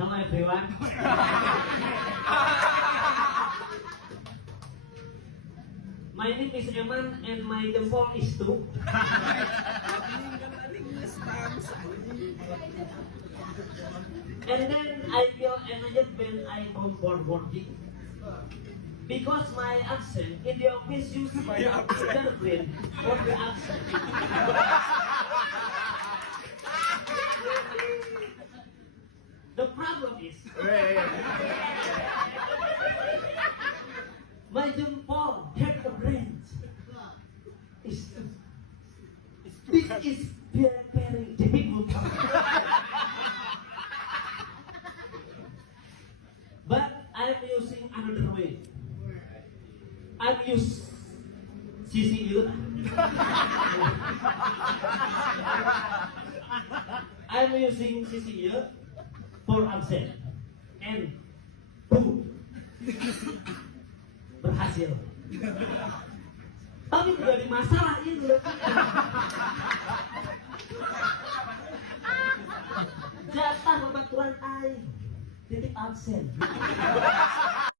Hello everyone. My name is Eman and my jempol is 2. And then I feel energized when I come for working. Because my accent in the office usually girlfriend for the accent. The problem is my jempol had a brain. This is very difficult. But I'm using another way. I'm use CCU. I'm using CCU for absent and 2 berhasil. Tapi menjadi masalah itu. Jatah pematuran air titik absen.